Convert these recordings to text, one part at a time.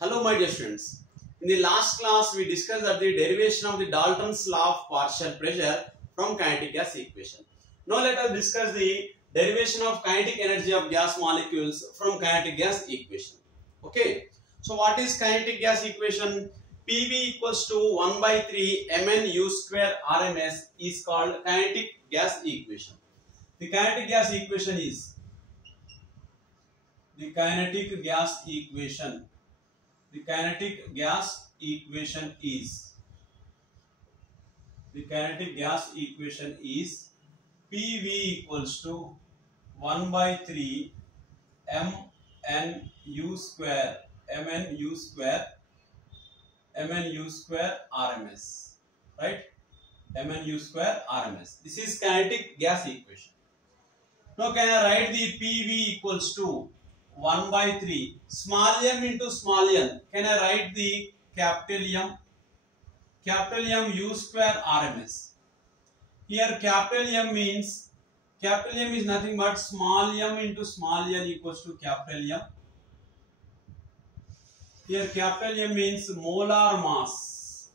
Hello my dear students. In the last class we discussed that the derivation of the Dalton's law of partial pressure from kinetic gas equation. Now let us discuss the derivation of kinetic energy of gas molecules from kinetic gas equation. Okay. So what is kinetic gas equation? PV equals to 1 by 3 mn u square RMS is called kinetic gas equation. The kinetic gas equation is the kinetic gas equation. The kinetic gas equation is PV equals to 1 by 3 mn square RMS, right? mnu square RMS. This is kinetic gas equation. Now can I write the PV equals to 1 by 3 small m into small n? Can I write the capital M u square RMS? Here capital M means, capital M is nothing but small m into small n equals to capital M. Here capital M means molar mass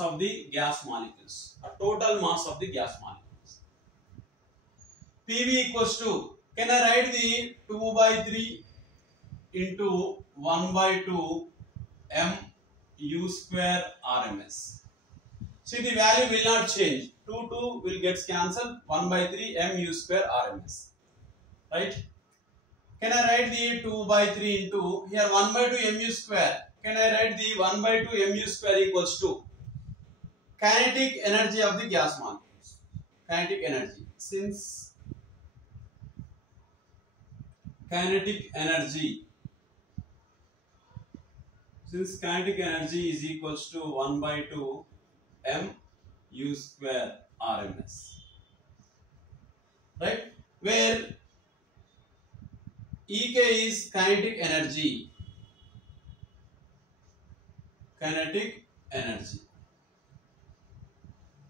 of the gas molecules, a total mass of the gas molecules. PV equals to, can I write the 2 by 3 into 1 by 2 m u square RMS. See, the value will not change. 2 will get cancelled. 1 by 3 m u square RMS. Right? Can I write the 2 by 3 into, here 1 by 2 mu square. Can I write the 1 by 2 mu square equals to kinetic energy of the gas molecules. Kinetic energy. Since kinetic energy is equals to 1 by 2 m u square RMS. Right? Where Ek is kinetic energy.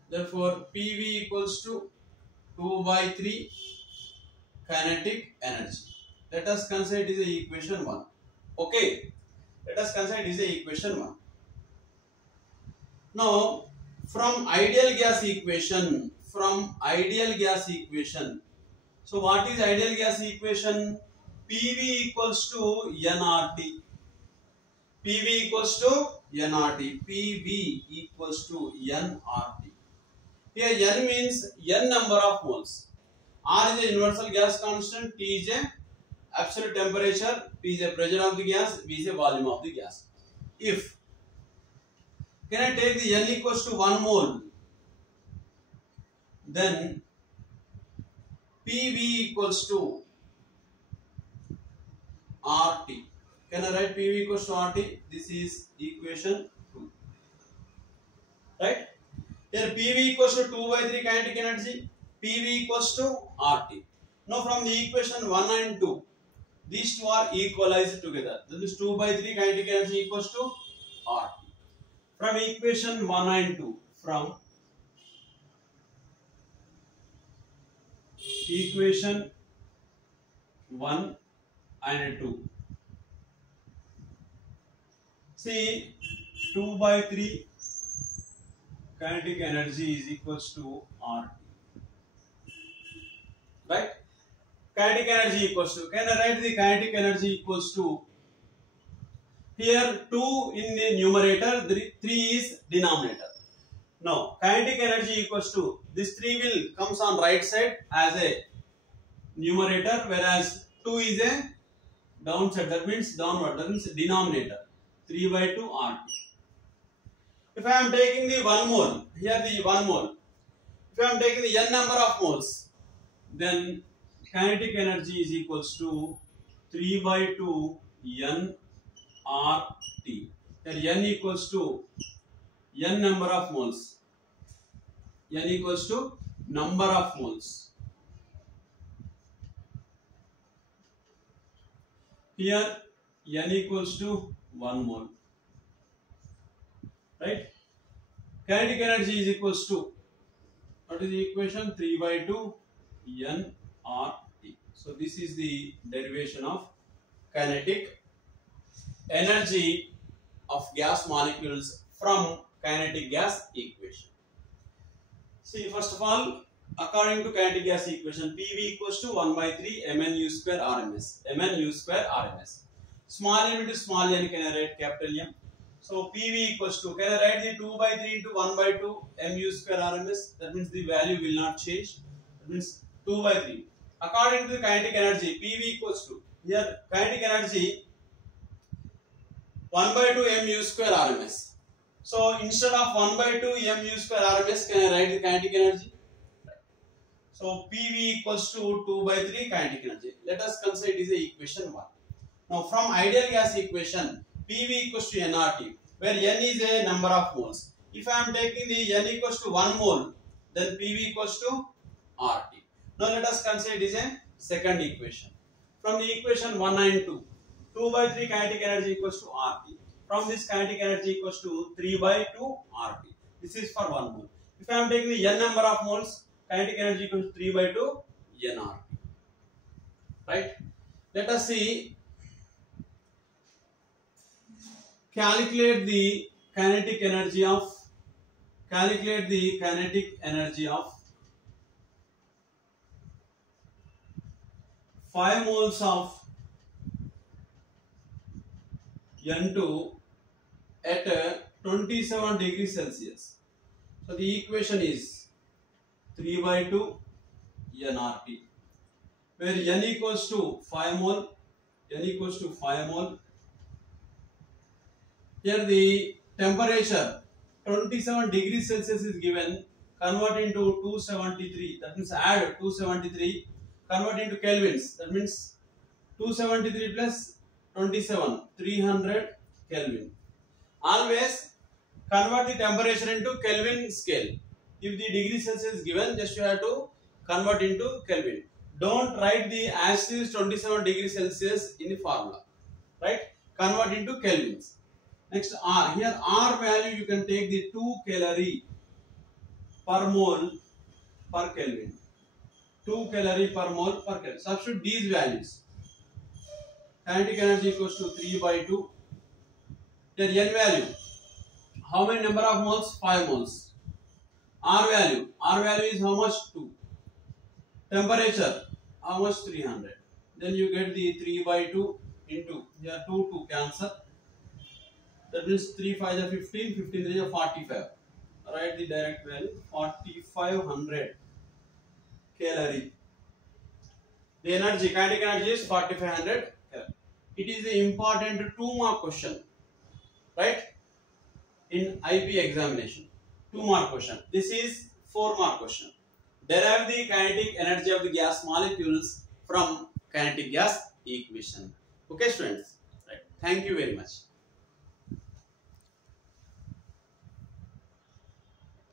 Therefore, PV equals to 2 by 3 kinetic energy. Let us consider it is a equation 1. Okay. Let us consider it is a equation 1. Now, from ideal gas equation. So, what is ideal gas equation? PV equals to nRT. PV equals to nRT. Here n means n number of moles. R is a universal gas constant. T is a absolute temperature. P is a pressure of the gas. V is a volume of the gas. If, can I take the n equals to 1 mole? Then PV equals to RT. Can I write PV equals to RT? This is equation 2. Right? Here PV equals to 2 by 3 kinetic energy. PV equals to RT. Now from the equation 1 and 2, these two are equalized together. This is 2 by 3 kinetic energy equals to RT. From equation 1 and 2, from equation 1 and 2. See, 2 by 3 kinetic energy is equals to RT. Right? Kinetic energy equals to, can I write the kinetic energy equals to, here 2 in the numerator, 3 is denominator. Now, kinetic energy equals to, this 3 will comes on right side as a numerator, whereas 2 is a downside, that means downward, that means denominator. 3 by 2 RT. If I am taking the 1 mole, here the 1 mole, if I am taking the n number of moles, then kinetic energy is equals to 3 by 2 n RT. Here n equals to n number of moles. N equals to number of moles. Here n equals to 1 mole. Right? Kinetic energy is equals to, what is the equation? 3 by 2 n RT. So this is the derivation of kinetic energy of gas molecules from kinetic gas equation. See, first of all, according to kinetic gas equation, PV equals to 1 by 3 mnu square RMS. mnu square RMS. Small m into small n, can I write capital M? So PV equals to, can I write the 2 by 3 into 1 by 2 mu square RMS? That means the value will not change. That means 2 by 3. According to the kinetic energy, PV equals to, here kinetic energy 1 by 2 mu square RMS. So instead of 1 by 2 mu square RMS, can I write the kinetic energy? So PV equals to 2 by 3 kinetic energy. Let us consider it is a equation 1. Now from ideal gas equation, PV equals to nRT, where n is a number of moles. If I am taking the n equals to 1 mole, then PV equals to RT. Now let us consider it is a second equation. From the equation 1 and 2, 2 by 3 kinetic energy equals to RT. From this kinetic energy equals to 3 by 2 RT. This is for 1 mole. If I am taking the n number of moles, kinetic energy equals to 3 by 2 nRT. Right? Let us see. Calculate the kinetic energy of 5 moles of N2 at 27 degrees Celsius. So the equation is 3 by 2 nRT, where n equals to 5 mole. Here the temperature 27 degrees Celsius is given. Convert into 273. That means add 273. Convert into kelvins. That means 273 plus 27, 300 Kelvin. Always convert the temperature into Kelvin scale. If the degree Celsius is given, just you have to convert into Kelvin. Don't write the as is 27 degrees Celsius in the formula. Right? Convert into Kelvins. Next R. Here R value you can take the 2 calorie per mole per Kelvin. 2 calorie per mole per Kelvin. Substitute these values. Kinetic energy equals to 3 by 2. Then n value. How many number of moles? 5 moles. R value is how much? 2. Temperature, how much? 300. Then you get the 3 by 2 into, here 2 cancel. That means 3 5 is 15, 15 3 is 45. Write the direct value, 4500 calorie. The energy, kinetic energy is 4500 calorie. It is an important 2-mark question, right? In IP examination, 2-mark question. This is 4-mark question. Derive the kinetic energy of the gas molecules from kinetic gas equation. Okay, students. Right. Thank you very much.